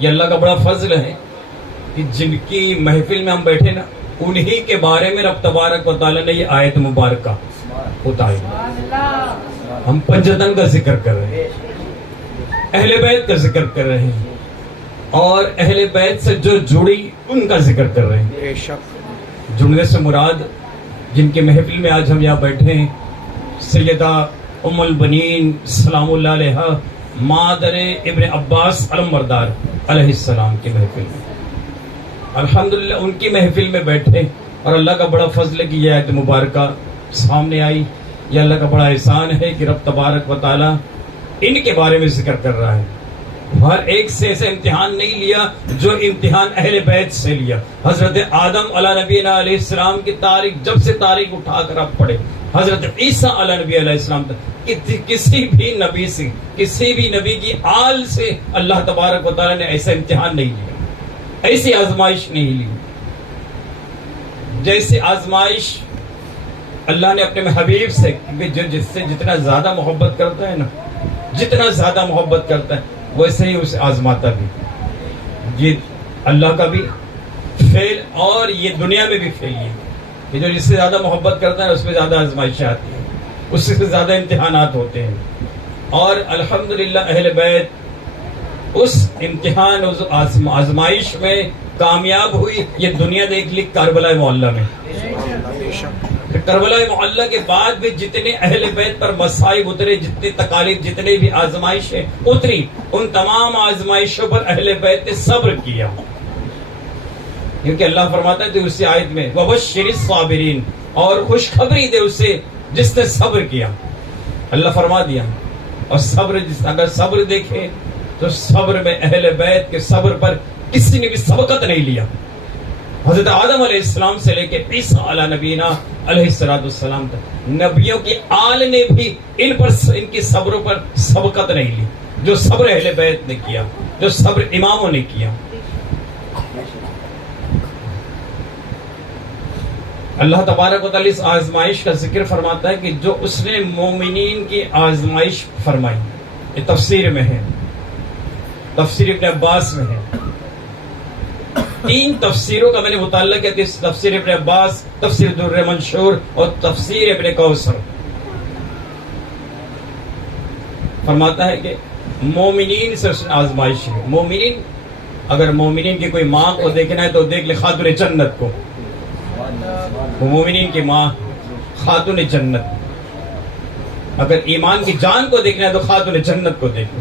یہ اللہ کا بڑا فضل ہے کہ جن کی محفل میں ہم بیٹھے نا انہی کے بارے میں رب تبارک و تعالیٰ نے یہ آیت مبارکہ اتاری. ہم پنجتن کا ذکر کر رہے ہیں, اہل بیت کا ذکر کر رہے ہیں, اور اہل بیت سے جو جڑی ان کا ذکر کر رہے ہیں. جڑنے سے مراد جن کے محفل میں آج ہم یہاں بیٹھے ہیں, سیدہ ام البنین سلام اللہ علیہ مادر ابن عباس علمبردار علیہ السلام کی محفل میں الحمدللہ ان کی محفل میں بیٹھے, اور اللہ کا بڑا فضل ہے کہ یہ آیت مبارکہ سامنے آئی. یہ اللہ کا بڑا احسان ہے کہ رب تبارک و تعالیٰ ان کے بارے میں ذکر کر رہا ہے. ہر ایک سے ایسا امتحان نہیں لیا جو امتحان اہل بیت سے لیا. حضرت آدم علیہ نبینا علیہ السلام کی تاریخ جب سے تاریخ اٹھا کر آپ پڑھے, حضرت عیسیٰ علیہ نبی علیہ السلام تک کسی بھی نبی سے, کسی بھی نبی کی آل سے اللہ تبارک و تعالیٰ نے ایسا امتحان نہیں لیا, ایسی آزمائش نہیں لی جیسے آزمائش اللہ نے اپنے حبیب سے, جو جس سے جتنا زیادہ محبت کرتا ہے نا, جتنا زیادہ محبت کرتا ہے ویسے ہی اسے آزماتا بھی. یہ اللہ کا بھی فعل اور یہ دنیا میں بھی فعل ہے کہ جو جس سے زیادہ محبت کرتا ہے اس پہ زیادہ آزمائشیں آتی ہیں, اس سے زیادہ امتحانات ہوتے ہیں. اور الحمدللہ اہل بیت اس امتحان اس آزمائش میں کامیاب ہوئی. یہ دنیا دیکھ لی کربلا معلیٰ میں. کربلا معلیٰ کے بعد بھی جتنے اہل بیت پر مصائب اترے, جتنے تکالیف, جتنے بھی آزمائشیں اتری, ان تمام آزمائشوں پر اہل بیت نے صبر کیا. کیونکہ اللہ فرماتا ہے اسی آیت میں وبشر الصابرین, اور خوشخبری دے اسے جس نے صبر کیا. اللہ فرما دیا. اور صبر اگر صبر دیکھے تو صبر میں اہل بیت کے صبر پر کسی نے بھی سبقت نہیں لیا. حضرت آدم علیہ السلام سے لے کے عیسیٰ علیہ نبینا علیہ السلام تک نبیوں کی آل نے بھی ان کی صبروں پر سبقت نہیں لی. جو صبر اہل بیت نے کیا, جو صبر اماموں نے کیا. اللہ تبارک و تعالیٰ اس آزمائش کا ذکر فرماتا ہے کہ جو اس نے مومنین کی آزمائش فرمائی. یہ تفسیر میں ہے, تفسیر ابن عباس میں ہے. 3 تفسیروں کا میں نے مطالعہ کیا, تفسیر ابن عباس, تفسیر در منشور اور تفسیر ابن کوثر. فرماتا ہے کہ مومنین سے اس نے آزمائش ہے. مومنین, اگر مومنین کی کوئی ماں کو دیکھنا ہے تو دیکھ لے خاتون جنت کو. مومنین کی ماں خاتون جنت. اگر ایمان کی جان کو دیکھنا ہے تو خاتون جنت کو دیکھو.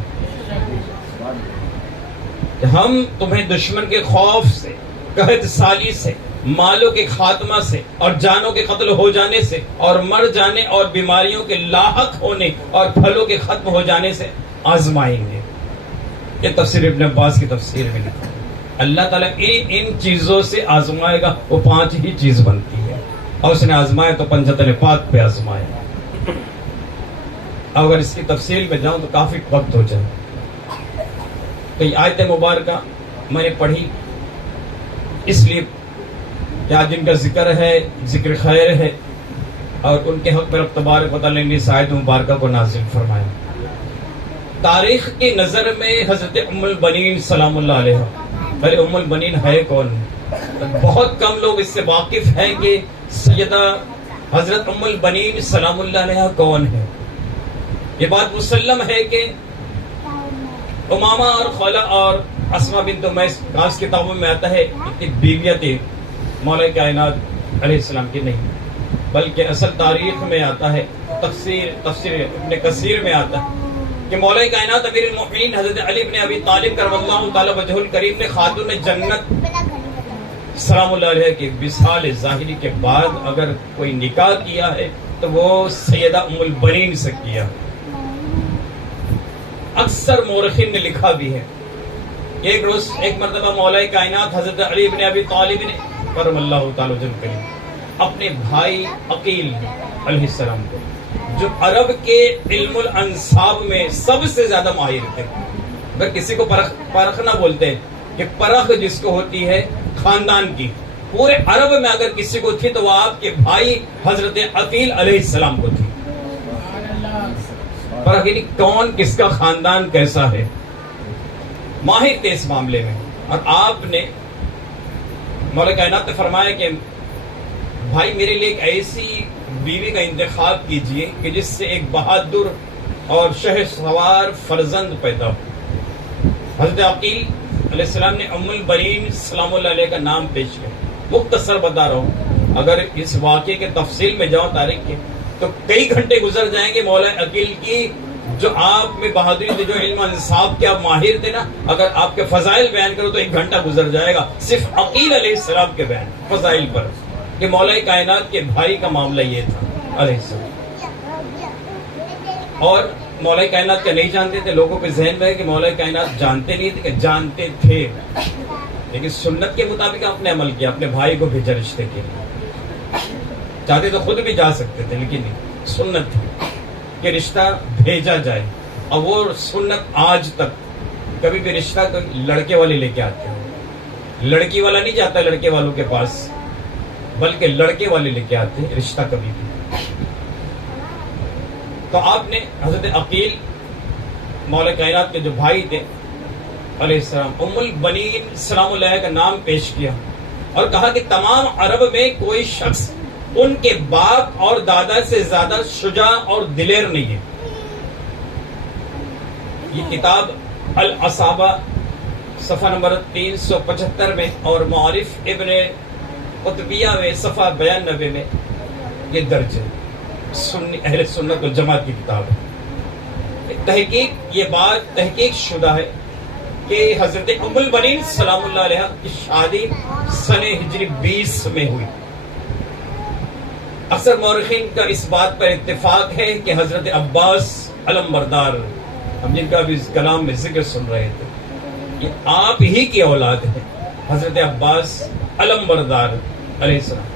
ہم تمہیں دشمن کے خوف سے, قحط سالی سے, مالوں کے خاتمہ سے, اور جانوں کے قتل ہو جانے سے, اور مر جانے, اور بیماریوں کے لاحق ہونے, اور پھلوں کے ختم ہو جانے سے آزمائیں گے. یہ تفسیر ابن عباس کی تفسیر میں لکھا ہے. اللہ تعالیٰ ان چیزوں سے آزمائے گا. وہ 5 ہی چیز بنتی ہے, اور اس نے آزمایا تو پنجتن پاک پہ آزمایا. اگر اس کی تفصیل میں جاؤں تو کافی وقت ہو جائے. تو یہ آیت مبارکہ میں نے پڑھی اس لیے کہ آج ان کا ذکر ہے, ذکر خیر ہے, اور ان کے حق میں رب تبارک و تعالیٰ نے اس آیت مبارکہ کو نازل فرمایا. تاریخ کی نظر میں حضرت ام البنین سلام اللہ علیہ, پہلے ام البنین ہے کون؟ بہت کم لوگ اس سے واقف ہیں کہ سیدہ حضرت ام البنین سلام اللہ علیہ کون ہے. یہ بات مسلم ہے کہ امامہ اور خولہ اور اسماء بنت امیس بعض کتابوں میں آتا ہے کہ بیویاں تھیں مولا کائنات علیہ السلام کی, نہیں, بلکہ اصل تاریخ میں آتا ہے, تفسیر ابن کثیر میں آتا ہے کہ مولا کائنات امیر المؤمنین حضرت علی بن ابی طالب کرم اللہ تعالی وجہ الکریم نے خاتون جنت سلام اللہ علیہ کی وصال ظاہری کے بعد اگر کوئی نکاح کیا ہے تو وہ سیدہ ام البنین سے کیا. اکثر مورخین نے لکھا بھی ہے. ایک روز ایک مرتبہ مولا کائنات حضرت علی بن ابی طالب نے کرم اللہ تعالی وجہ الکریم اپنے بھائی عقیل علیہ السلام کو, جو عرب کے علم الانساب میں سب سے زیادہ ماہر تھے. اگر کسی کو پرکھنا بولتے ہیں کہ پرکھ جس کو ہوتی ہے خاندان کی, پورے عرب میں اگر کسی کو تھی تو وہ آپ کے بھائی حضرت عقیل علیہ السلام کو تھی. پرکھ یعنی کون کس کا خاندان کیسا ہے. ماہر تھے اس معاملے میں. اور آپ نے مولا کائنات نے فرمایا کہ بھائی میرے لیے ایک ایسی بیوی کا انتخاب کیجئے کہ جس سے ایک بہادر اور شہسوار فرزند پیدا ہو. حضرت عقیل علیہ السلام نے ام البنین سلام اللہ علیہ کا نام پیش کیا. مختصر بتا رہا ہوں، اگر اس واقعے کے تفصیل میں جاؤں تاریخ کے تو کئی گھنٹے گزر جائیں گے. مولا عقیل کی جو آپ میں بہادری تھی، جو علم انصاف کے آپ ماہر تھے نا، اگر آپ کے فضائل بیان کرو تو 1 گھنٹہ گزر جائے گا صرف عقیل علیہ السلام کے بیان فضائل پر، کہ مولا کائنات کے بھائی کا معاملہ یہ تھا علیہ السلام. اور مولا کائنات کا نہیں جانتے تھے، لوگوں کے ذہن میں ہے کہ مولا کائنات جانتے نہیں تھے، کہ جانتے تھے، لیکن سنت کے مطابق آپ نے عمل کیا، اپنے بھائی کو بھیجا رشتے کے لیے. چاہتے تو خود بھی جا سکتے تھے، لیکن نہیں، سنت تھی کہ رشتہ بھیجا جائے. اور وہ سنت آج تک کبھی بھی رشتہ کوئی لڑکے والے لے کے آتے ہیں، لڑکی والا نہیں جاتا لڑکے والوں کے پاس، بلکہ لڑکے والے لے کے آتے ہیں رشتہ کبھی بھی. تو آپ نے حضرت عقیل مولا کائنات کے جو بھائی تھے علیہ السلام، ام البنین سلام اللہ کا نام پیش کیا اور کہا کہ تمام عرب میں کوئی شخص ان کے باپ اور دادا سے زیادہ شجاع اور دلیر نہیں ہے. یہ کتاب العصابہ صفحہ نمبر 375 میں اور معارف ابن قطبیہ میں صفحہ 92 میں یہ درج ہے. سنی اہل سنت والجماعت کی کتاب ہے. تحقیق یہ بات تحقیق شدہ ہے کہ حضرت ام البنین سلام اللہ علیہ کی شادی سن ہجری 20 میں ہوئی. اکثر مورخین کا اس بات پر اتفاق ہے کہ حضرت عباس علمبردار، ہم جن کا بھی اس کلام میں ذکر سن رہے تھے، یہ آپ ہی کی اولاد ہے. حضرت عباس علمبردار علیہ السلام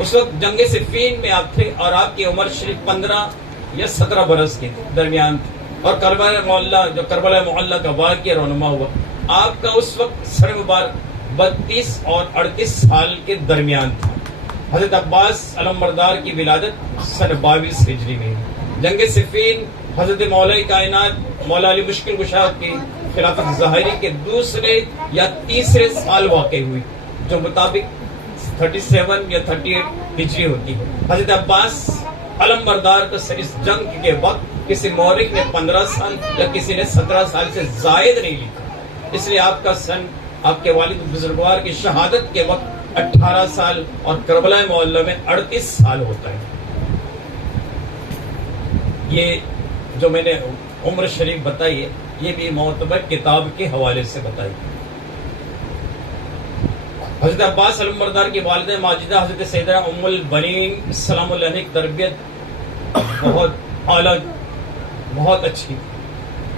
اس وقت جنگ صفین میں آپ تھے اور آپ کی عمر شریف 15 یا 17 برس کی درمیان تھی. اور کربلا معلّہ، جو کربلا معلّہ کا واقعہ رونما ہوا، آپ کا اس وقت سر مبارک 32 اور 38 سال کے درمیان تھا. حضرت عباس علمبردار کی ولادت سن 22 ہجری میں. جنگ صفین حضرت مولا کائنات مولا علی مشکل کشا کی خلافت ظاہری کے دوسرے یا تیسرے سال واقع ہوئی، جو مطابق 37 یا 38 ہجری ہوتی ہے. حضرت عباس علمبردار کا سر اس جنگ کے وقت کسی مورخ نے 15 سال یا کسی نے 17 سال سے زائد نہیں لکھا، اس لیے آپ کا سن آپ کے والد بزرگوار کی شہادت کے وقت 18 سال اور کربلا معلّہ میں 38 سال ہوتا ہے. یہ جو میں نے عمر شریف بتائی ہے، یہ بھی معتبر کتاب کے حوالے سے بتائی. حضرت عباس علمبردار کی والدہ ماجدہ حضرت سیدہ ام البنین سلام اللہ علیہ کی تربیت بہت اعلیٰ، بہت اچھی.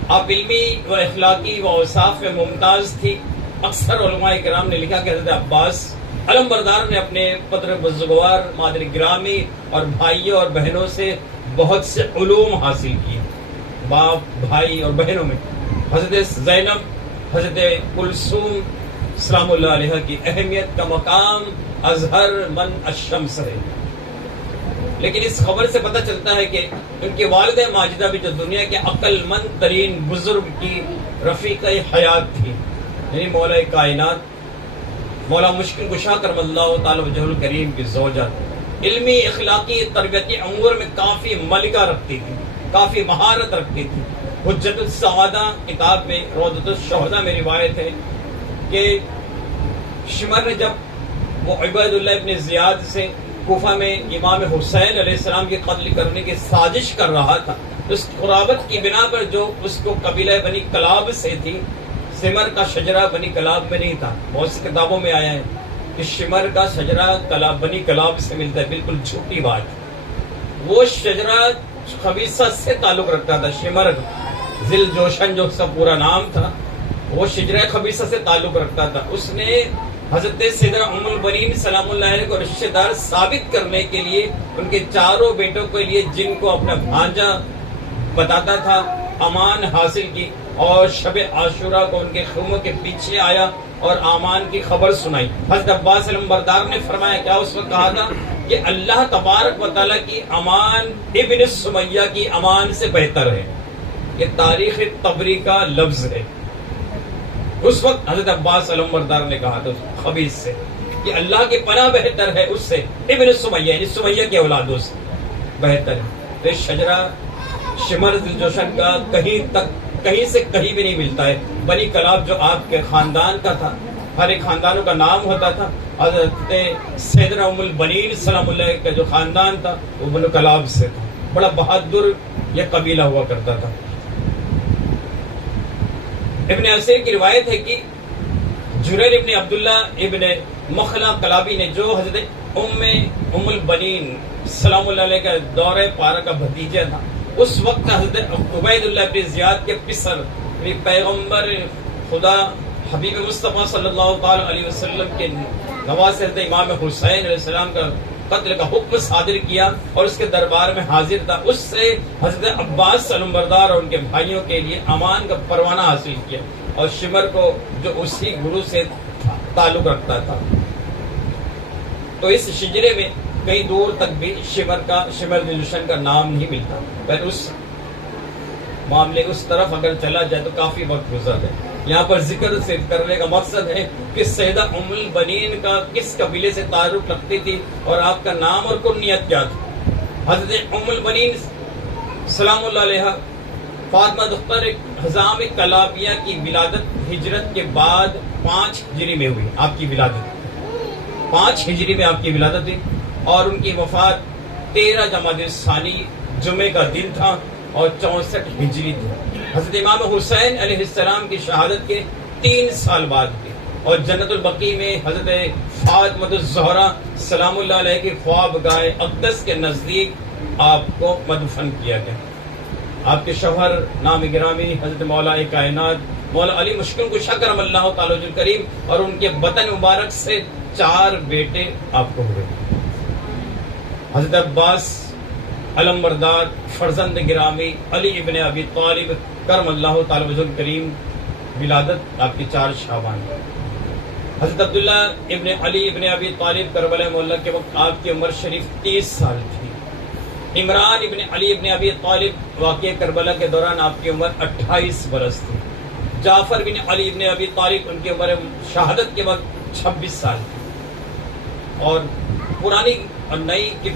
آپ علمی و اخلاقی و اوصاف میں ممتاز تھی. اکثر علماء کرام نے لکھا کہ حضرت عباس علمبردار نے اپنے پدر بزرگوار مادر گرامی اور بھائیوں اور بہنوں سے بہت سے علوم حاصل کیے، باپ بھائی اور بہنوں میں. حضرت زینب، حضرت کلثوم سلام اللہ علیہ کی اہمیت کا مقام ازہر من الشمس ہے. لیکن اس خبر سے پتہ چلتا ہے کہ ان کی والدہ ماجدہ بھی جو دنیا کے عقل مند ترین بزرگ کی رفیقہ حیات تھی، یعنی مولا کائنات مولا مشکل کشا کرم اللہ تعالی وجہ الکریم کی زوجہ، علمی اخلاقی تربیتی امور میں کافی ملکہ رکھتی تھی، کافی مہارت رکھتی تھی. حجت السعادہ کتاب میں روضۃ الشہداء میں روایت ہے کہ شمر نے جب وہ عبید اللہ ابن زیاد سے کوفہ میں امام حسین علیہ السلام کی قتل کرنے کی سازش کر رہا تھا، اس قرابت کی بنا پر جو اس کو قبیلہ بنی کلاب سے تھی، شمر کا شجرہ بنی کلاب میں نہیں تھا. بہت سی کتابوں میں آیا ہے کہ شمر کا شجرہ بنی کلاب سے ملتا ہے، بالکل جھوٹی بات. وہ شجرہ خبیثہ سے تعلق رکھتا تھا. شمر ذل جوشن جو اس کا پورا نام تھا، وہ شجرہ خبیثہ سے تعلق رکھتا تھا. اس نے حضرت سیدنا ام البنین سلام اللہ علیہ کو رشتہ دار ثابت کرنے کے لیے ان کے چاروں بیٹوں کے لیے جن کو اپنا بھانجا بتاتا تھا امان حاصل کی، اور شب عاشورہ کو ان کے خیموں کے پیچھے آیا اور امان کی خبر سنائی. حضرت عباس علمبردار نے فرمایا، کیا اس وقت کہا تھا کہ اللہ تبارک و تعالیٰ کی امان ابن سمیہ کی امان سے بہتر ہے. یہ تاریخ طبری کا لفظ ہے. اس وقت حضرت عباس علمبردار نے کہا تھا خبیث سے کہ اللہ کی پناہ بہتر ہے اس سے، ابن سمیہ یعنی سمیہ کی اولادوں سے بہتر ہے. تو شجرہ شمر دلجوشن کا کہیں سے کہیں بھی نہیں ملتا ہے. بنی کلاب جو آپ کے خاندان کا تھا، ہر ایک خاندانوں کا نام ہوتا تھا. حضرت سیدنا ام البنین سلام اللہ کا جو خاندان تھا وہ بنو کلاب سے تھا. بڑا بہادر یہ قبیلہ ہوا کرتا تھا. ابن اسیر کی روایت ہے کہ جریر ابن عبداللہ ابن مخلا کلابی نے، جو حضرت ام البنین سلام اللہ علیہ کا دورہ پارہ کا بھتیجا تھا، اس وقت حضرت عبید اللہ ابن زیاد کے پسر پیغمبر خدا حبیب مصطفیٰ صلی اللہ تعالی علیہ وسلم کے نواز حضرت امام حسین علیہ السلام کا قتل کا حکم صادر کیا اور اس کے دربار میں حاضر تھا. اس سے حضرت عباس علمبردار اور ان کے بھائیوں کے لیے امان کا پروانہ حاصل کیا، اور شمر کو جو اسی گرو سے تعلق رکھتا تھا. تو اس شجرے میں کئی دور تک بھی شمر دلجوشن کا نام نہیں ملتا. پر اس معاملے اس طرف اگر چلا جائے تو کافی وقت گزر ہے. یہاں پر ذکر صرف کرنے کا مقصد ہے کہ سیدہ ام البنین کا کس قبیلے سے تعلق رکھتی تھی اور آپ کا نام اور کنیت کیا تھی. حضرت ام البنین سلام اللہ علیہ فاطمہ دختر حزام کلابیہ کی ولادت ہجرت کے بعد 5 ہجری میں ہوئی. آپ کی ولادت 5 ہجری میں آپ کی ولادت ہوئی اور ان کی وفات 13 جمادی الثانی جمعے کا دن تھا اور 64 ہجری تھی. حضرت امام حسین علیہ السلام کی شہادت کے 3 سال بعد تھی اور جنت البقیع میں حضرت فاطمہ الزہرا سلام اللہ علیہ کی خوابگاہ اقدس کے نزدیک آپ کو مدفن کیا گیا. آپ کے شوہر نام گرامی حضرت مولا کائنات مولا علی مشکل کشا کرم اللہ تعالی الکریم اور ان کے بطن مبارک سے 4 بیٹے آپ کو ہوئے. حضرت عباس علمبردار فرزند گرامی علی ابن ابی طالب کرم اللہ تعالی وجہ الکریم ولادت آپ کی 4 شعبان. حضرت عبداللہ ابن علی ابن ابی طالب کربلا مولا کے وقت آپ کی عمر شریف 30 سال تھی. عمران ابن علی ابن ابی طالب واقع کربلا کے دوران آپ کی عمر 28 برس تھی. جعفر بن علی ابن ابی طالب ان کی عمر شہادت کے وقت 26 سال تھی. اور پرانی اور نئی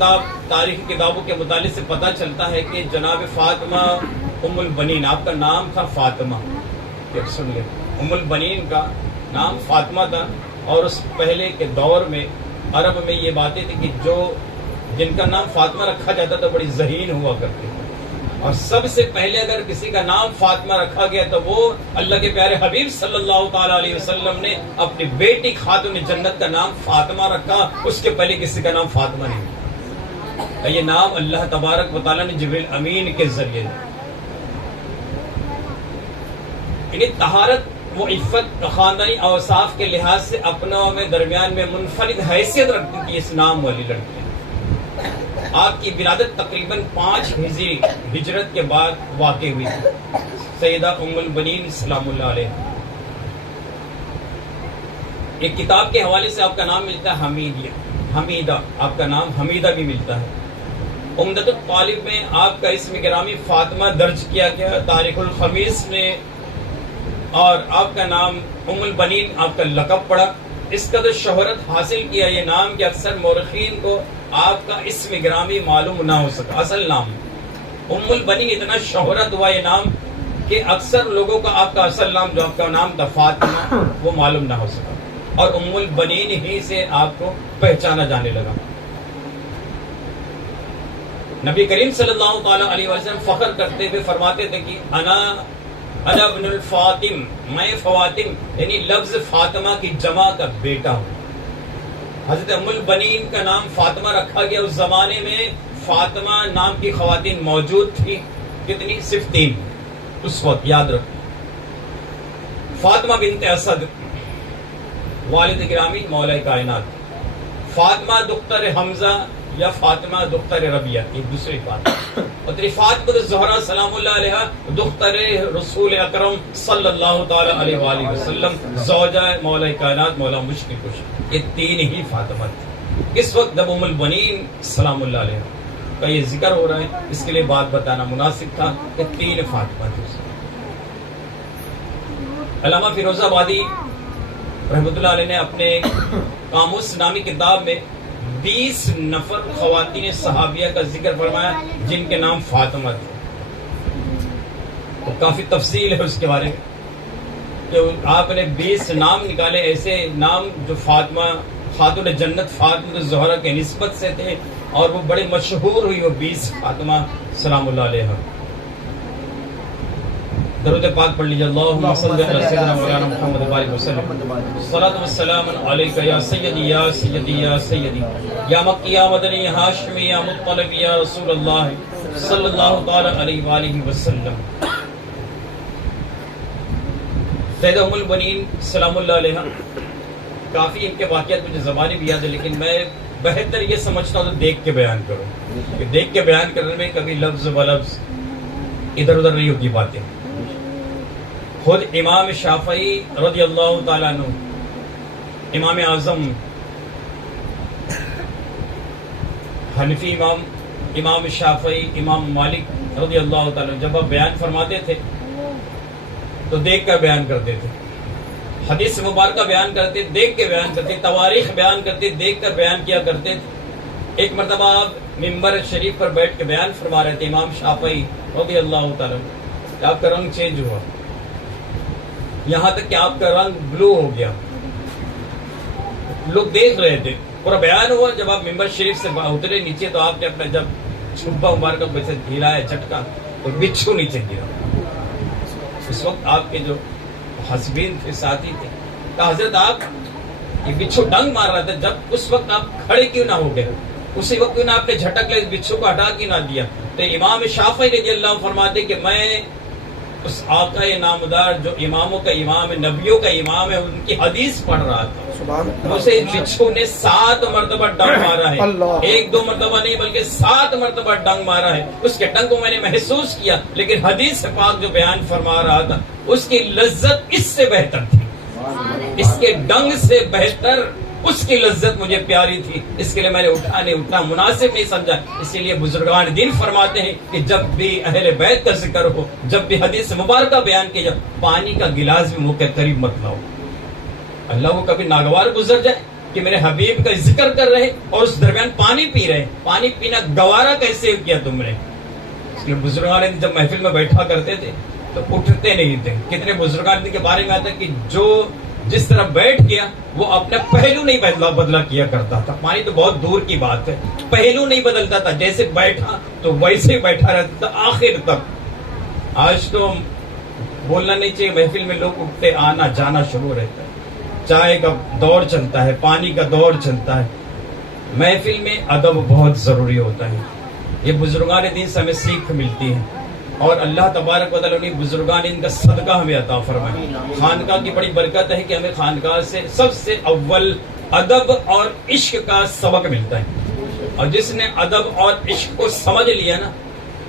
تاریخی کتابوں کے مطالعے سے پتہ چلتا ہے کہ جناب فاطمہ ام البنین، آپ کا نام تھا فاطمہ، سن لیں ام البنین کا نام فاطمہ تھا. اور اس پہلے کے دور میں عرب میں یہ باتیں تھی کہ جن کا نام فاطمہ رکھا جاتا تھا بڑی ذہین ہوا کرتے تھے. اور سب سے پہلے اگر کسی کا نام فاطمہ رکھا گیا تو وہ اللہ کے پیارے حبیب صلی اللہ تعالی علیہ وسلم نے اپنی بیٹی خاتون جنت کا نام فاطمہ رکھا. اس کے پہلے کسی کا نام فاطمہ نہیں رکھا. یہ نام اللہ تبارک و تعالی نے جبریل امین کے ذریعے انہیں طہارت و عفت خاندانی اوصاف کے لحاظ سے اپنوں میں درمیان میں منفرد حیثیت رکھتی تھی اس نام والی لڑکی. آپ کی ولادت تقریباً 5 ہجرت کے بعد واقع ہوئی تھی. سیدہ ام البنین سلام اللہ علیہ. ایک کتاب کے حوالے سے آپ کا نام ملتا ہے حمیدہ، آپ کا نام حمیدہ بھی ملتا ہے. عمدۃ الطالب میں آپ کا اسم گرامی فاطمہ درج کیا گیا تاریخ الخمیس میں، اور آپ کا نام ام البنین آپ کا لقب پڑا. اس کا تو شہرت حاصل کیا یہ نام کہ اکثر مورخین کو آپ کا اسم گرامی معلوم نہ ہو سکا. اصل نام ام البنین اتنا شہرت ہوا یہ نام کہ اکثر لوگوں کا آپ کا اصل نام جو آپ کا نام تھا فاطمہ وہ معلوم نہ ہو سکا، اور ام البنین ہی سے آپ کو پہچانا جانے لگا. نبی کریم صلی اللہ تعالی علیہ وسلم فخر کرتے ہوئے فرماتے تھے کہ انا ابن الفاطم، میں فواتم یعنی لفظ فاطمہ کی جمع کا بیٹا ہوں. حضرت ام البنین کا نام فاطمہ رکھا گیا. اس زمانے میں فاطمہ نام کی خواتین موجود تھی. کتنی؟ صرف 3 اس وقت، یاد رکھو. فاطمہ بنت اسد والد گرامی مولا کائنات، فاطمہ دختر حمزہ یا فاطمہ دختر ربیہ، ایک دوسری بات. اور تیری فاطمہ الزہرا سلام اللہ علیہ دختر رسول اکرم صلی اللہ تعالی علیہ وآلہ وسلم، زوجہ مولا کائنات مولا مشکل کشا. یہ 3 ہی فاطمہ تھی. اس وقت جب ام البنین سلام اللہ علیہ کا یہ ذکر ہو رہا ہے، اس کے لیے بات بتانا مناسب تھا کہ 3 فاطمہ تھی. علامہ فیروز آبادی رحمۃ اللہ علیہ نے اپنے قاموس نامی کتاب میں 20 نفر خواتین صحابیہ کا ذکر فرمایا جن کے نام فاطمہ تھے. تو کافی تفصیل ہے اس کے بارے میں کہ آپ نے 20 نام نکالے، ایسے نام جو فاطمہ خاتون جنت فاطمہ الزہرا کے نسبت سے تھے، اور وہ بڑے مشہور ہوئی وہ 20 فاطمہ سلام اللہ علیہ. درود پاک پڑھ لیجیے. اللہم صلی علی سیدنا مولانا محمد وآلہ وسلم. صلاۃ والسلام علیک یا سیدی یا سیدی یا سیدی یا مکی یا مدنی یا ہاشمی یا مطلب یا رسول اللہ صلی اللہ تعالی علیہ وآلہ وسلم. سیدہ ام البنین سلام اللہ علیہ، کافی ان کے واقعات مجھے زبانی بھی یاد ہے، لیکن میں بہتر یہ سمجھتا ہوں تو دیکھ کے بیان کروں، کہ دیکھ کے بیان کرنے میں کبھی لفظ بلفظ ادھر ادھر نہیں ہوتی باتیں. خود امام شافعی رضی اللہ تعالیٰ عنہ، امام اعظم حنفی امام شافعی، امام مالک رضی اللہ تعالیٰ عنہ جب آپ بیان فرماتے تھے تو دیکھ کر بیان کرتے تھے. حدیث مبارکہ بیان کرتے دیکھ کے بیان کرتے، تواریخ بیان کرتے دیکھ کر بیان کیا کرتے تھے. ایک مرتبہ آپ ممبر شریف پر بیٹھ کے بیان فرما رہے تھے امام شافعی رضی اللہ تعالیٰ عنہ، آپ کا رنگ چینج ہوا، یہاں تک کہ آپ کا رنگ بلو ہو گیا. لوگ دیکھ رہے تھے، پورا بیان ہوا. جب آپ ممبر شریف سے اترے نیچے تو آپ نے اپنا جب چھپا مبارکہ بچے ہلایا جھٹکا تو بچھو نیچے گرا. اس وقت آپ کے جو حسبین تھے، ساتھی تھے، کہ حضرت آپ یہ بچھو ڈنگ مار رہا تھا، جب اس وقت آپ کھڑے کیوں نہ ہو گئے، اسی وقت کیوں نہ آپ نے جھٹک لے بچھو کو ہٹا کیوں نہ دیا. تو امام شافعی رضی اللہ عنہ فرماتے کہ میں اس آقا نامدار جو اماموں کا امام ہے، نبیوں کا امام ہے، ان کی حدیث پڑھ رہا تھا. اسے بچھو نے 7 مرتبہ ڈنگ مارا ہے، 1-2 مرتبہ نہیں بلکہ 7 مرتبہ ڈنگ مارا ہے. اس کے ڈنگ کو میں نے محسوس کیا، لیکن حدیث پاک جو بیان فرما رہا تھا اس کی لذت اس سے بہتر تھی، اس کے ڈنگ سے بہتر اس کی لذت مجھے پیاری تھی. اس کے لیے میں نے اٹھنا مناسب نہیں سمجھا. اسی لیے بزرگان دین فرماتے ہیں کہ جب بھی اہل بیت کا ذکر ہو، جب بھی حدیث مبارکہ بیان کی جائے، پانی کا گلاس بھی منہ کے قریب مت لاؤ. اللہ کو کبھی ناگوار گزر جائے کہ میرے حبیب کا ذکر کر رہے اور اس درمیان پانی پی رہے. پانی پینا گوارا کیسے کیا تم نے؟ اس لیے بزرگان دین جب محفل میں بیٹھا کرتے تھے تو اٹھتے نہیں تھے. کتنے بزرگان دین کے بارے میں آتا ہے کہ جو جس طرح بیٹھ گیا وہ اپنا پہلو نہیں بدلا کیا کرتا تھا. پانی تو بہت دور کی بات ہے، پہلو نہیں بدلتا تھا، جیسے بیٹھا تو ویسے بیٹھا رہتا تھا آخر تک. آج تو بولنا نہیں چاہیے، محفل میں لوگ اٹھتے آنا جانا شروع رہتا ہے، چائے کا دور چلتا ہے، پانی کا دور چلتا ہے. محفل میں ادب بہت ضروری ہوتا ہے. یہ بزرگان دین سے ہمیں سیکھ ملتی ہے، اور اللہ تبارک و تعالیٰ نے بزرگان ان کا صدقہ ہمیں عطا فرمایا. خانقاہ کی بڑی برکت ہے کہ ہمیں خانقاہ سے سب سے اول ادب اور عشق کا سبق ملتا ہے. اور جس نے ادب اور عشق کو سمجھ لیا نا،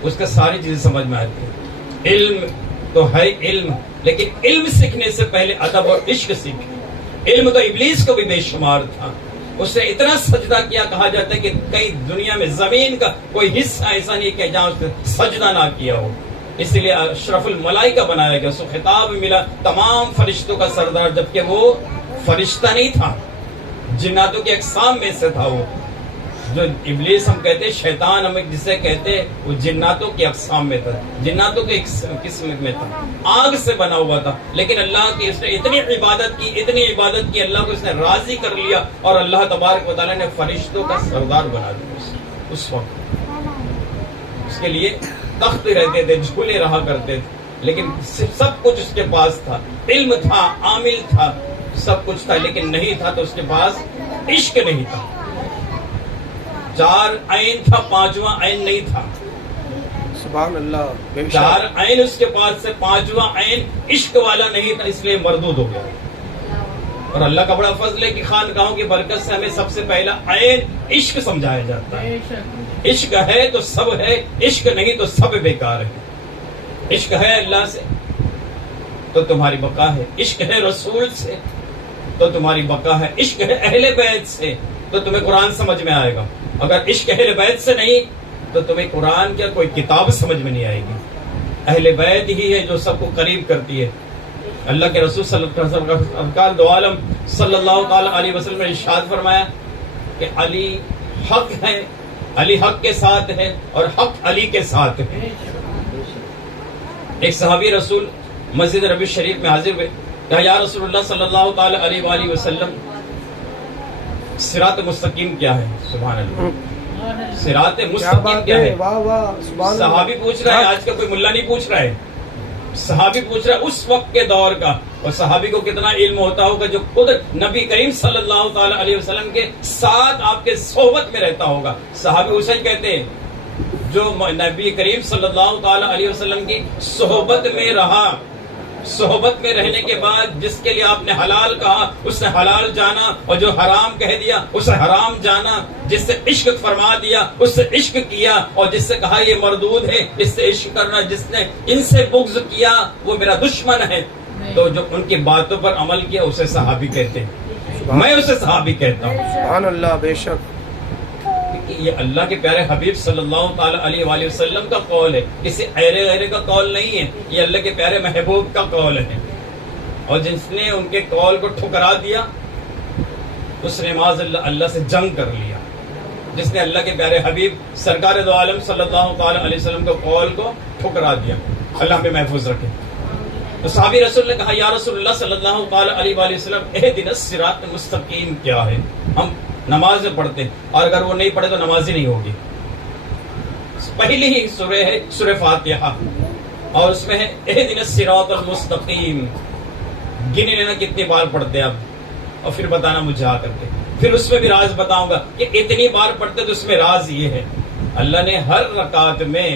اس کا ساری چیزیں سمجھ میں آتی ہے. علم تو ہے علم، لیکن علم سیکھنے سے پہلے ادب اور عشق سیکھے. علم تو ابلیس کو بھی بے شمار تھا، اس نے اتنا سجدہ کیا، کہا جاتا ہے کہ کئی دنیا میں زمین کا کوئی حصہ ایسا نہیں کہ جہاں اس نے سجدہ نہ کیا ہو. اس لیے اشرف الملائکہ بنایا گیا، اس کو خطاب ملا تمام فرشتوں کا سردار، جبکہ وہ فرشتہ نہیں تھا، جناتوں کی اقسام میں سے تھا. وہ جو ابلیس ہم کہتے ہیں، شیطان ہم جسے کہتے ہیں، وہ جناتوں کی اقسام میں تھا، جناتوں کے قسم میں تھا، آگ سے بنا ہوا تھا. لیکن اللہ کی اس نے اتنی عبادت کی اللہ کو اس نے راضی کر لیا، اور اللہ تبارک و تعالیٰ نے فرشتوں کا سردار بنا دیا. اس وقت اس کے لیے تخت رہتے تھے، جھولے رہا کرتے تھے، لیکن سب کچھ اس کے پاس تھا. علم تھا، عامل تھا، سب کچھ تھا، لیکن نہیں تھا تو اس کے پاس عشق نہیں تھا. 4 عین تھا، 5واں عین نہیں تھا. سبحان اللہ. 4 عین اس کے پاس سے 5واں عین عشق والا نہیں تھا، اس لیے مردود ہو گیا. اور اللہ کا بڑا فضل ہے کہ خانقاہوں کی برکت سے ہمیں سب سے پہلا عین عشق سمجھایا جاتا ہے. عشق ہے تو سب ہے، عشق نہیں تو سب بیکار ہے. عشق ہے اللہ سے تو تمہاری بقا ہے، عشق ہے رسول سے تو تمہاری بقا ہے، عشق ہے اہل بیت سے تو تمہیں قرآن سمجھ میں آئے گا. اگر عشق اہل بیت سے نہیں تو تمہیں قرآن کیا کوئی کتاب سمجھ میں نہیں آئے گی. اہل بیت ہی ہے جو سب کو قریب کرتی ہے. اللہ کے رسول صلی اللہ علیہ وسلم نے ارشاد فرمایا کہ علی حق ہے، علی حق کے ساتھ ہے اور حق علی کے ساتھ ہے۔ ایک صحابی رسول مسجد نبوی شریف میں حاضر ہوئے، کہا یا رسول اللہ صلی اللہ تعالی علیہ وآلہ وسلم صراط مستقیم کیا ہے؟ سبحان اللہ، صراط مستقیم کیا ہے؟ واہ واہ سبحان اللہ۔ صحابی پوچھ رہا ہے، آج کا کوئی ملا نہیں پوچھ رہا ہے، صحابی پوچھ رہا ہے اس وقت کے دور کا، اور صحابی کو کتنا علم ہوتا ہوگا جو خود نبی کریم صلی اللہ تعالی علیہ وسلم کے ساتھ آپ کے صحبت میں رہتا ہوگا۔ صحابی اسے کہتے ہیں جو نبی کریم صلی اللہ تعالی علیہ وسلم کی صحبت میں رہا، صحبت میں رہنے کے بعد جس کے لیے آپ نے حلال کہا اس نے حلال جانا، اور جو حرام کہہ دیا اسے حرام جانا، جس سے عشق فرما دیا اس سے عشق کیا، اور جس سے کہا یہ مردود ہے اس سے عشق کرنا، جس نے ان سے بغض کیا وہ میرا دشمن ہے، تو جو ان کی باتوں پر عمل کیا اسے صحابی کہتے ہیں، میں اسے صحابی کہتا ہوں۔ سبحان اللہ، بے شک یہ اللہ کے پیارے حبیب صلی اللہ تعالی علیہ وآلہ وسلم کا قول ہے، کسی غیرے کا قول نہیں ہے، یہ اللہ کے پیارے محبوب کا قول ہے، اور جس نے ان کے قول کو ٹھکرا دیا اس نے معاذ اللہ سے جنگ کر لیا۔ جس نے اللہ کے پیارے حبیب سرکار دو عالم صلی اللہ تعالی علیہ وسلم کے قول کو ٹھکرا دیا، اللہ ہمیں محفوظ رکھے۔ تو صحابی رسول نے کہا یا رسول اللہ صلی اللہ تعالی علیہ وآلہ وسلم اہدنا الصراط المستقیم کیا ہے؟ ہم نماز میں پڑھتے ہیں اور اگر وہ نہیں پڑھے تو نماز ہی نہیں ہوگی۔ پہلی ہی سورہ ہے سورہ فاتحہ، اور اس میں ہے اہدنا الصراط المستقیم، گنے لینا کتنی بار پڑھتے ہیں آپ، اور پھر بتانا مجھے آ کر کے، پھر اس میں بھی راز بتاؤں گا کہ اتنی بار پڑھتے تو اس میں راز یہ ہے، اللہ نے ہر رکعت میں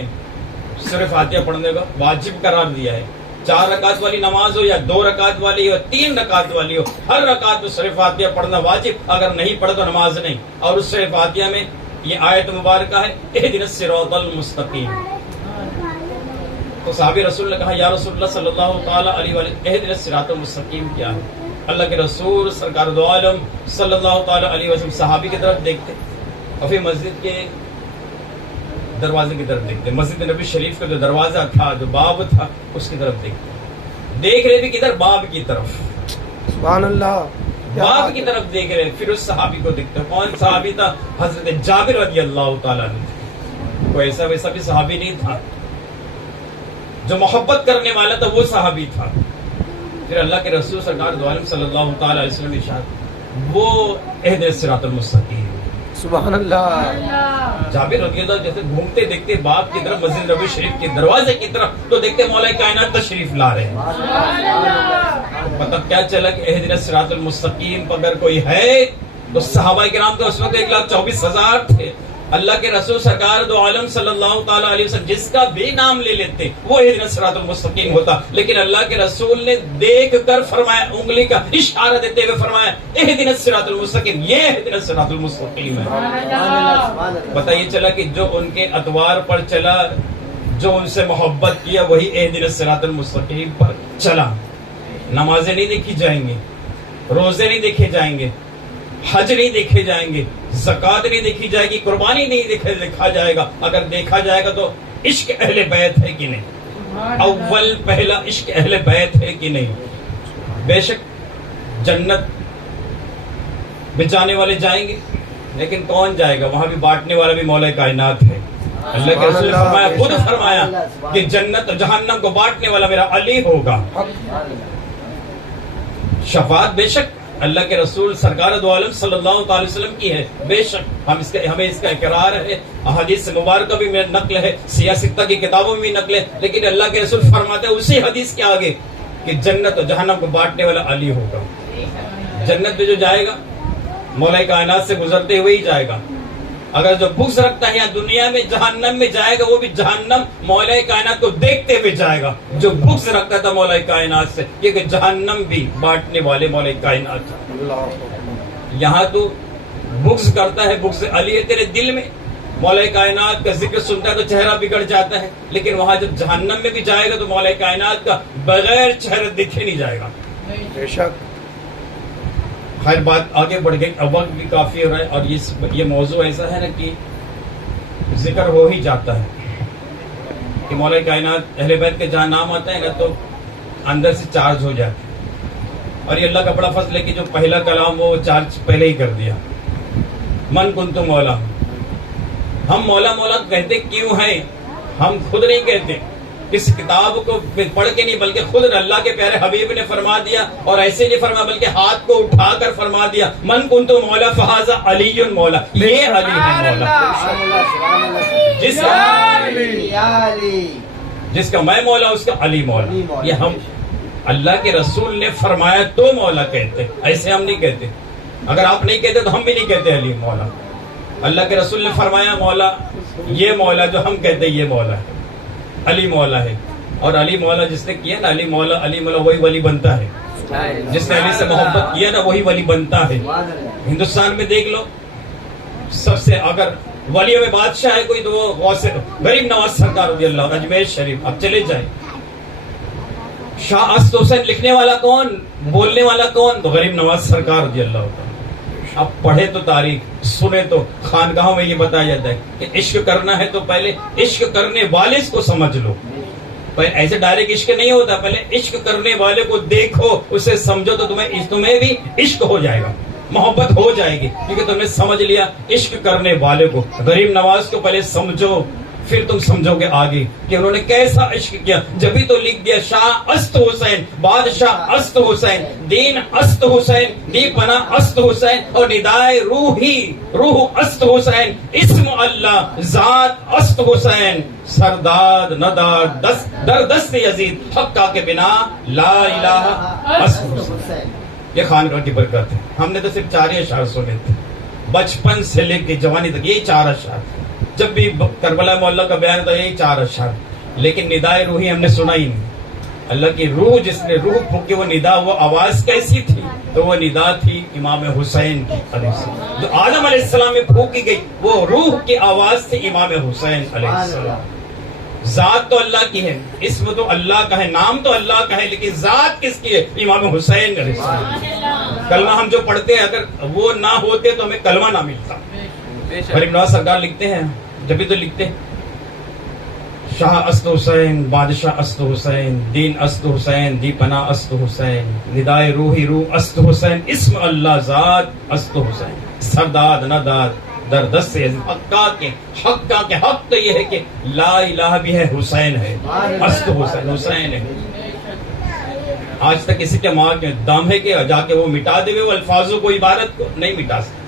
سورہ فاتحہ پڑھنے کا واجب قرار دیا ہے، 4 رکعت والی نماز ہو یا 2 رکعت والی ہو 3 رکعت والی ہو، ہر رکعت میں سورہ فاتحہ پڑھنا واجب، اگر نہیں پڑھا تو نماز نہیں۔ اور اس سورہ فاتحہ میں یہ آیت مبارکہ ہے اہدنا الصراط المستقیم۔ تو صحابی رسول نے کہا یا رسول اللہ صلی اللہ تعالی علیہ وسلم اہدنا الصراط المستقیم کیا ہے؟ اللہ کے رسول سرکار دو عالم صلی اللہ تعالی علیہ وسلم صحابی کی طرف دیکھتے اور پھر مسجد کے دروازے کی طرف دیکھتے، مسجد نبی شریف کا جو دروازہ تھا، جو باب تھا، اس کی طرف دیکھتے، دیکھ رہے بھی کدھر؟ باب کی طرف، سبحان اللہ، باب کی طرف دیکھ رہے، پھر اس صحابی کو دیکھتے۔ کون صحابی تھا؟ حضرت جابر رضی اللہ تعالیٰ عنہ۔ کوئی ایسا ویسا بھی صحابی نہیں تھا، جو محبت کرنے والا تھا وہ صحابی تھا۔ پھر اللہ کے رسول سرکار دو عالم صلی اللہ تعالی علیہ وسلم ارشاد وہ اہدنا الصراط المستقیم۔ سبحان اللہ، جابر رضی اللہ جیسے گھومتے دیکھتے باب کی طرف، مسجد نبوی شریف کے دروازے کی طرف، تو دیکھتے مولا کائنات تشریف لا رہے ہیں۔ مطلب کیا چلا کہ اہدنا الصراط المستقیم اگر کوئی ہے تو صحابہ کرام تو اس وقت 1,24,000 تھے، اللہ کے رسول سرکار دو عالم صلی اللہ تعالی علیہ وسلم جس کا بھی نام لے لیتے وہ اہدنا الصراط المستقیم ہوتا، لیکن اللہ کے رسول نے دیکھ کر فرمایا، انگلی کا اشارہ دیتے ہوئے فرمایا اہدنا الصراط المستقیم، یہ اہدنا الصراط المستقیم ہے۔ پتہ یہ چلا کہ جو ان کے اطوار پر چلا، جو ان سے محبت کیا، وہی اہدنا الصراط المستقیم پر چلا۔ نمازیں نہیں دیکھی جائیں گے، روزے نہیں دیکھے جائیں گے، حج نہیں دیکھے جائیں گے، زکوٰۃ نہیں دیکھی جائے گی، قربانی نہیں دیکھا جائے گا، اگر دیکھا جائے گا تو عشق اہل بیت ہے کہ نہیں، اول پہلا عشق اہل بیت ہے کہ نہیں۔ بے شک جنت میں جانے والے جائیں گے، لیکن کون جائے گا؟ وہاں بھی بانٹنے والا بھی مولا کائنات ہے۔ اللہ کے رسول نے فرمایا، خود فرمایا کہ جنت اور جہنم کو بانٹنے والا میرا علی ہوگا۔ شفاعت بے شک اللہ کے رسول سرکار دو عالم صلی اللہ تعالی وسلم کی ہے، بے شک ہمیں اس کا اقرار ہے، احادیث مبارکہ بھی نقل ہے، سیاہ ستہ کی کتابوں میں بھی نقل ہے، لیکن اللہ کے رسول فرماتے ہیں اسی حدیث کے آگے کہ جنت اور جہنم کو بانٹنے والا علی ہوگا۔ جنت میں جو جائے گا مولا کائنات سے گزرتے ہوئے ہی جائے گا، اگر جو بغض رکھتا ہے یہاں دنیا میں جہنم میں جائے گا، وہ بھی جہنم مولا کائنات کو دیکھتے ہوئے جائے گا، جو بغض رکھتا تھا مولا کائنات سے، کیونکہ جہنم بھی بانٹنے والے مولا کائنات ہے۔ یہاں تو بغض کرتا ہے، بغض علی ہے تیرے دل میں، مولا کائنات کا ذکر سنتا ہے تو چہرہ بگڑ جاتا ہے، لیکن وہاں جب جہنم میں بھی جائے گا تو مولا کائنات کا بغیر چہرہ دکھے نہیں جائے گا۔ بے شک خیر بات آگے بڑھ گئی، اب وقت بھی کافی ہو رہا ہے، اور یہ موضوع ایسا ہے نا کہ ذکر ہو ہی جاتا ہے کہ مولا کائنات اہل بیت کے جہاں نام آتا ہے نا تو اندر سے چارج ہو جاتی ہے. اور یہ اللہ کا بڑا فضل ہے کہ جو پہلا کلام وہ چارج پہلے ہی کر دیا. من کنت مولا. ہم مولا مولا کہتے کیوں ہیں؟ ہم خود نہیں کہتے، اس کتاب کو پڑھ کے نہیں، بلکہ خود اللہ کے پیارے حبیب نے فرما دیا. اور ایسے نہیں فرما بلکہ ہاتھ کو اٹھا کر فرما دیا، من کنت مولا فہذا علی مولا. یہ علی ہے مولا، جس کا میں مولا اس کا علی مولا. یہ ہم اللہ کے رسول نے فرمایا تو مولا کہتے، ایسے ہم نہیں کہتے. اگر آپ نہیں کہتے تو ہم بھی نہیں کہتے علی مولا. اللہ کے رسول نے فرمایا مولا، یہ مولا جو ہم کہتے یہ مولا ہے، علی مولا ہے. اور علی مولا جس نے کیا نا، علی مولا وہی ولی بنتا ہے. جس نے علی سے محبت کیا نا وہی ولی بنتا ہے. ہندوستان میں دیکھ لو، سب سے اگر ولیوں میں بادشاہ ہے کوئی تو وہ غریب نواز سرکار رضی اللہ عنہ، اجمیر شریف. اب چلے جائیں، شاہ اسد حسین لکھنے والا کون، بولنے والا کون؟ تو غریب نواز سرکار رضی اللہ عنہ. اب پڑھے تو تاریخ، سنے تو خانقاہوں میں یہ بتایا جاتا ہے کہ عشق کرنا ہے تو پہلے عشق کرنے والے کو سمجھ لو. ایسے ڈائریکٹ عشق نہیں ہوتا، پہلے عشق کرنے والے کو دیکھو، اسے سمجھو تو تمہیں بھی عشق ہو جائے گا، محبت ہو جائے گی، کیونکہ تم نے سمجھ لیا عشق کرنے والے کو. غریب نواز کو پہلے سمجھو، پھر تم سمجھو گے آگے کہ انہوں نے کیسا عشق کیا. جبھی تو لکھ دیا شاہ است حسین، بادشاہ است حسین، دین است حسین، دی پناہ است حسین، اور ندائے روح است حسین، اسم اللہ ذات است حسین، سرداد ندار در دست یزید، حقہ کے بنا لا الہ است حسین. یہ خانقاہ کی برکت ہے. ہم نے تو صرف 4 ہی اشعار سنے تھے بچپن سے لے کے جوانی تک، یہی 4 اشعار. جب بھی کربلا معلّہ کا بیان تھا یہی 4 اشعار. لیکن ندائے روحی ہم نے سنا ہی نہیں. اللہ کی روح، جس نے روح پھونکی وہ ندا، وہ آواز کیسی تھی؟ تو وہ ندا تھی امام حسین کی علیہ السلام. جو آدم علیہ السلام میں پھونکی گئی وہ روح کی آواز تھی امام حسین علیہ السلام. ذات تو اللہ کی ہے، اسم تو اللہ کا ہے، نام تو اللہ کا ہے، لیکن ذات کس کی ہے؟ امام حسین علیہ السلام. کلمہ ہم جو پڑھتے ہیں اگر وہ نہ ہوتے تو ہمیں کلمہ نہ ملتا. غریب نواز سرکار لکھتے ہیں، جبھی تو لکھتے ہیں شاہ است حسین، بادشاہ است حسین، دین است حسین، دی پناہ است حسین، ندائے روح است حسین، اسم اللہ ذات است حسین، سرداد نداد در دست یزید. حق تو یہ ہے کہ لا الہ بھی ہے، حسین ہے، است حسین، حسین ہے. آج تک کسی کے ماں کے دم ہے کہ جا کے وہ مٹا دے وہ الفاظوں کو، عبارت کو نہیں مٹا سکتے.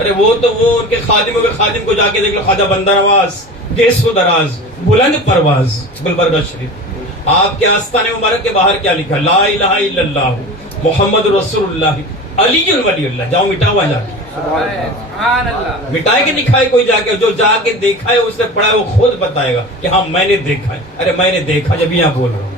ارے وہ تو وہ ان کے خادموں کے خادم کو جا کے دیکھ لو، خواجہ بندہ نواز، گیس و دراز، بلند پرواز، گلبرگہ شریف. آپ کے آستانے مبارک کے باہر کیا لکھا؟ لا الہ الا اللہ محمد رسول اللہ علی ولی اللہ. جاؤ مٹا ہوا جا کے، مٹائے کے دکھائے کوئی جا کے. جو جا کے دیکھا ہے اس نے پڑھا ہے وہ خود بتائے گا کہ ہاں میں نے دیکھا ہے. ارے میں نے دیکھا جب یہاں بول رہا ہوں.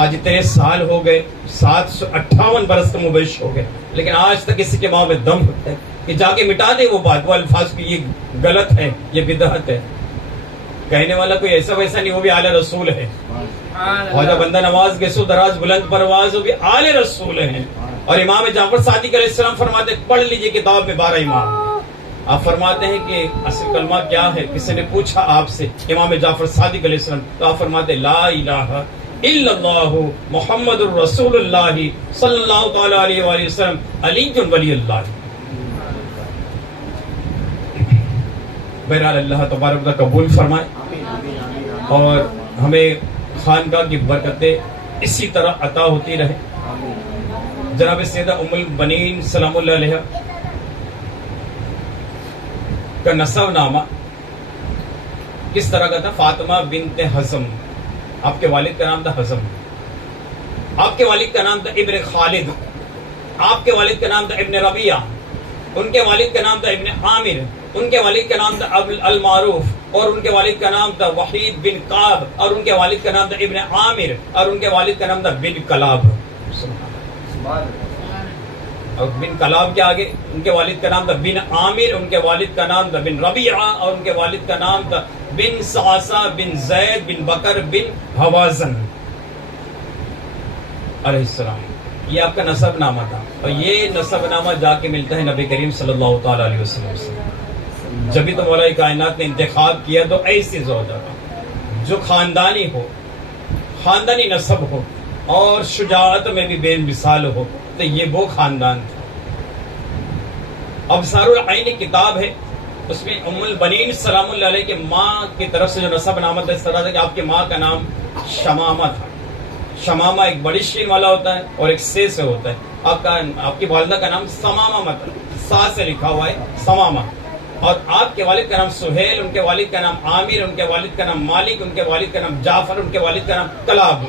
آج اتنے سال ہو گئے، 758 برس کا مبیش ہو گئے، لیکن آج تک کسی کے ماں میں دم ہوتا ہے کہ جا کے مٹا دے وہ بات، وہ الفاظ کی یہ غلط ہے، یہ بدعت ہے. کہنے والا کوئی ایسا ویسا نہیں، وہ بھی آل رسول ہے. خواجہ بندہ نواز، گیسو دراز، بلند پرواز، وہ بھی آل رسول ہیں. اور امام جعفر صادق علیہ السلام فرماتے ہیں، پڑھ لیجئے کتاب میں 12 امام. آپ فرماتے ہیں کہ اصل کلمہ کیا ہے؟ کسی نے پوچھا آپ سے امام جعفر صادق علیہ السلام، تو آپ فرماتے لا الہ الا اللہ محمد الرسول اللہ صلی اللہ تعالی علیہ وآلہ وسلم علی ولی اللہ. بہرحال اللہ تبارک و قبول فرمائے اور ہمیں خانقاہ کی برکتیں اسی طرح عطا ہوتی رہے. جناب سیدہ ام البنین سلام اللہ علیہ کا نسب نامہ کس طرح کا تھا؟ فاطمہ بنت حزم. آپ کے والد کا نام تھا حزم، آپ کے والد کا نام تھا ابن خالد، آپ کے والد کا نام تھا ابن ربیعہ، ان کے والد کا نام تھا ابن عامر، ان کے والد کا نام تھا ابو المعروف، اور ان کے والد کا نام تھا وحید بن کعب، اور ان کے والد کا نام تھا ابن عامر، اور ان کے والد کا نام تھا بن کلاب. اور بن کلاب کے آگے ان کے والد کا نام تھا بن عامر، ان کے والد کا نام تھا بن ربیعہ، اور ان کے والد کا نام تھا بن سعصہ بن زید بن بکر بن حوازن علیہ السلام. یہ آپ کا نسب نامہ تھا، اور یہ نسب نامہ جا کے ملتا ہے نبی کریم صلی اللہ تعالی علیہ وسلم سے. جبھی تو مولا کائنات نے انتخاب کیا تو ایسی زوجہ کا جو خاندانی ہو، خاندانی نسب ہو، اور شجاعت میں بھی بے مثال ہو، تو یہ وہ خاندان تھا۔ ابصار العین کتاب ہے، اس میں ام البنین سلام اللہ علیہ کے ماں کی طرف سے جو نسب نامت اس طرح تھا کہ آپ کی ماں کا نام شمامہ تھا۔ شمامہ ایک بڑی شین والا ہوتا ہے اور ایک سے ہوتا ہے۔ آپ کی والدہ کا نام سمامہ مطلب سا سے لکھا ہوا ہے سمامہ، اور آپ کے والد کا نام سہیل، ان کے والد کا نام عامر، ان کے والد کا نام مالک، ان کے والد کا نام جعفر، ان کے والد کا نام کلاب۔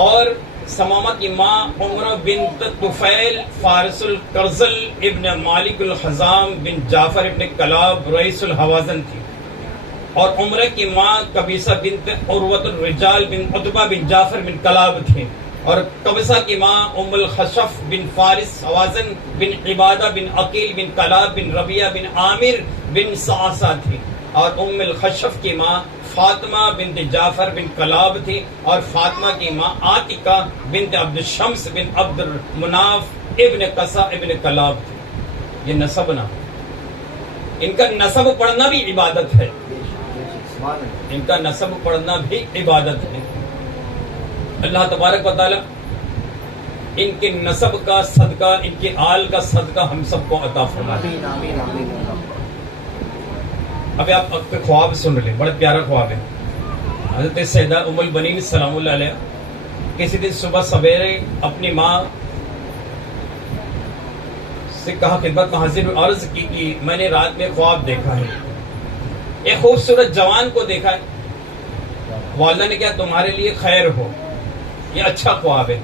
اور سمامہ کی ماں عمرہ بنت طفیل فارس القرزل ابن مالک الخزام بن جعفر ابن کلاب رئیس الحوازن تھی، اور عمرہ کی ماں قبیصہ بنت عروۃ الرجال بن عتبہ بن جعفر بن کلاب تھی، اور قبیصہ کی ماں ام الخشف بن فارس حوازن بن عبادہ بن عقیل بن کلاب بن ربیعہ بن عامر بن صعصہ تھی، اور ام الخشف کی ماں فاطمہ بنت جعفر بن کلاب تھی، اور فاطمہ کی ماں عاتقہ بنت عبد الشمس بن عبد المناف ابن قصا ابن کلاب تھی۔ یہ نسب نہ، ان کا نسب پڑھنا بھی عبادت ہے، ان کا نسب پڑھنا بھی عبادت ہے۔ اللہ تبارک و تعالی ان کے نسب کا صدقہ، ان کے آل کا صدقہ ہم سب کو عطا فرمائے۔ ابھی آپ خواب سن لیں، بڑا پیارا خواب ہے۔ حضرت سیدہ ام البنین سلام اللہ علیہ کسی دن صبح سویرے اپنی ماں سے کہا، خدمت میں حاضر عرض کی کہ میں نے رات میں خواب دیکھا ہے، ایک خوبصورت جوان کو دیکھا ہے۔ والدہ نے کہا تمہارے لیے خیر ہو، یہ اچھا خواب ہے۔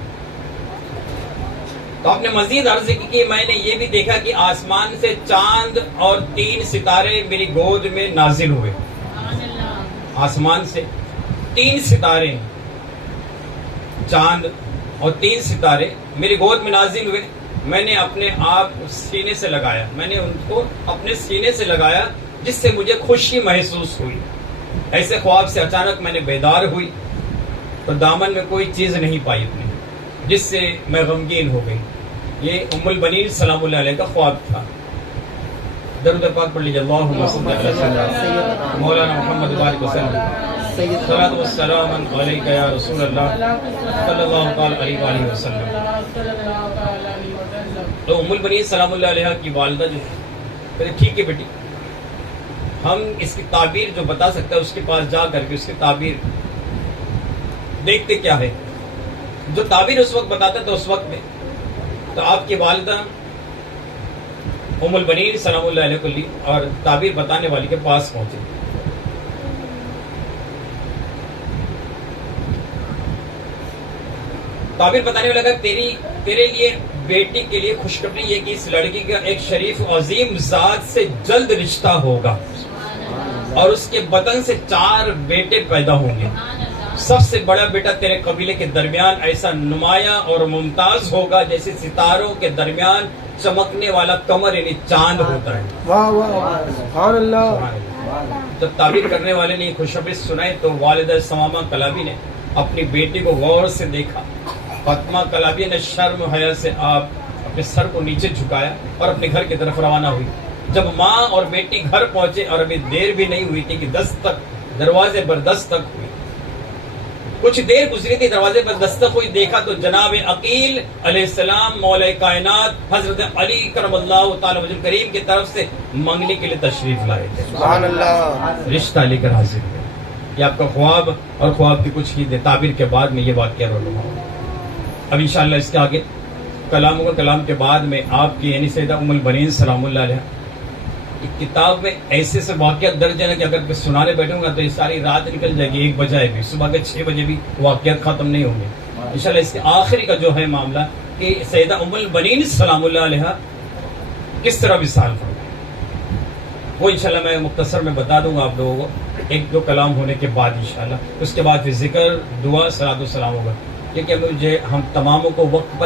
تو آپ نے مزید عرض کی کہ میں نے یہ بھی دیکھا کہ آسمان سے چاند اور 3 ستارے میری گود میں نازل ہوئے۔ آسمان سے 3 ستارے، چاند اور 3 ستارے میری گود میں نازل ہوئے۔ میں نے اپنے آپ سینے سے لگایا، میں نے ان کو اپنے سینے سے لگایا، جس سے مجھے خوشی محسوس ہوئی۔ ایسے خواب سے اچانک میں نے بیدار ہوئی تو دامن میں کوئی چیز نہیں پائی اپنی، جس سے میں غمگین ہو گئی۔ یہ ام البنین سلام اللہ علیہ کا خواب تھا۔ درود پاک پڑھ لیجیے، اللہم صلی علی سیدنا مولانا محمد وآلہ وسلم، صلاۃ والسلام علیک یا رسول اللہ صلی اللہ تعالی علیہ وآلہ وسلم۔ تو ام البنین سلام اللہ علیہ کی والدہ جو تھی، ٹھیک ہے بیٹی، ہم اس کی تعبیر جو بتا سکتے ہیں اس کے پاس جا کر کے اس کی تعبیر دیکھتے کیا ہے۔ جو تعبیر اس وقت بتاتا تھا اس وقت میں، تو آپ کی والدہ ام البنین سلام اللہ علیہ کو لی اور تعبیر بتانے والی کے پاس پہنچی۔ تعبیر بتانے والا کہا تیرے لیے بیٹی کے لیے خوشخبری یہ کہ اس لڑکی کا ایک شریف عظیم ذات سے جلد رشتہ ہوگا اور اس کے بدن سے 4 بیٹے پیدا ہوں گے۔ سب سے بڑا بیٹا تیرے قبیلے کے درمیان ایسا نمایاں اور ممتاز ہوگا جیسے ستاروں کے درمیان چمکنے والا قمر یعنی چاند ہوتا ہے۔ واہ واہ، سبحان اللہ۔ جب تعبیر کرنے والے نے خوشخبری سنائی تو والدہ سمامہ کلابی نے اپنی بیٹی کو غور سے دیکھا۔ فاطمہ کلابی نے شرم و حیا سے آپ اپنے سر کو نیچے جھکایا اور اپنے گھر کی طرف روانہ ہوئی۔ جب ماں اور بیٹی گھر پہنچے اور ابھی دیر بھی نہیں ہوئی تھی کہ دروازے پر دستک ہوئی۔ کچھ دیر گزری تھی، دروازے پر دستک ہوئی، دیکھا تو جناب عقیل علیہ السلام مولا کائنات حضرت علی کرم اللہ تعالی وجہ کریم کی طرف سے منگنی کے لیے تشریف لائے تھے۔ سبحان اللہ۔ رشتہ لے کر حاضر ہوئے۔ یہ آپ کا خواب اور خواب کی کچھ ہی تعبیر کے بعد میں یہ واقعہ رونما ہوگا۔ اب انشاءاللہ اس کے آگے کلام کے بعد میں آپ کی یعنی سیدہ ام البنین سلام اللہ علیہ کتاب میں ایسے سے واقعات درج ہیں کہ اگر سنانے بیٹھوں گا تو یہ ساری رات نکل جائے گی، 1 بجے بھی، صبح کے 6 بجے بھی واقعات ختم نہیں ہوں گے۔ انشاءاللہ اس کے آخری کا جو ہے معاملہ کہ سیدہ ام البنین سلام اللہ علیہ کس طرح وصال فرمائے، وہ انشاءاللہ میں مختصر میں بتا دوں گا آپ لوگوں کو 1-2 کلام ہونے کے بعد انشاءاللہ۔ اس کے بعد پھر ذکر، دعا، صلاۃ و سلام ہوگا، کیونکہ مجھے ہم تماموں کو وقت پر